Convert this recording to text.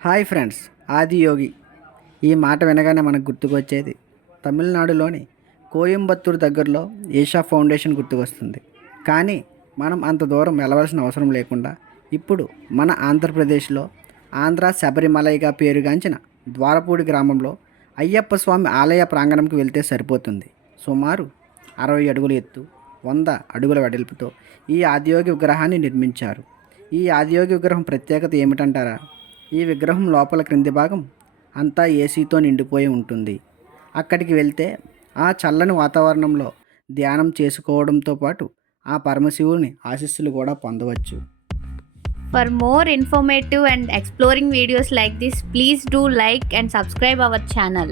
Hi friends, Adiyogi ఈ మాట వినగానే మనకు గుర్తుకొచ్చేది తమిళనాడులోని కోయంబత్తూరు దగ్గరలో ఈషా ఫౌండేషన్ గుర్తుకొస్తుంది. కానీ మనం అంత దూరం వెళ్ళవలసిన అవసరం లేకుండా ఇప్పుడు మన ఆంధ్రప్రదేశ్లో ఆంధ్ర శబరిమలైగా పేరుగాంచిన ద్వారపూడి గ్రామంలో అయ్యప్ప స్వామి ఆలయ ప్రాంగణంకి వెళ్తే సరిపోతుంది. సుమారు 60 అడుగుల ఎత్తు, 100 అడుగుల వెడల్పుతో ఈ ఆదియోగి విగ్రహాన్ని నిర్మించారు. ఈ ఆదియోగి విగ్రహం ప్రత్యేకత ఏమిటంటారా? ఈ విగ్రహం లోపల క్రింది భాగం అంతా ఏసీతో నిండిపోయి ఉంటుంది. అక్కడికి వెళ్తే ఆ చల్లని వాతావరణంలో ధ్యానం చేసుకోవడంతో పాటు ఆ పరమశివుని ఆశీస్సులు కూడా పొందవచ్చు. For more informative and exploring videos like this, please do like and subscribe our channel.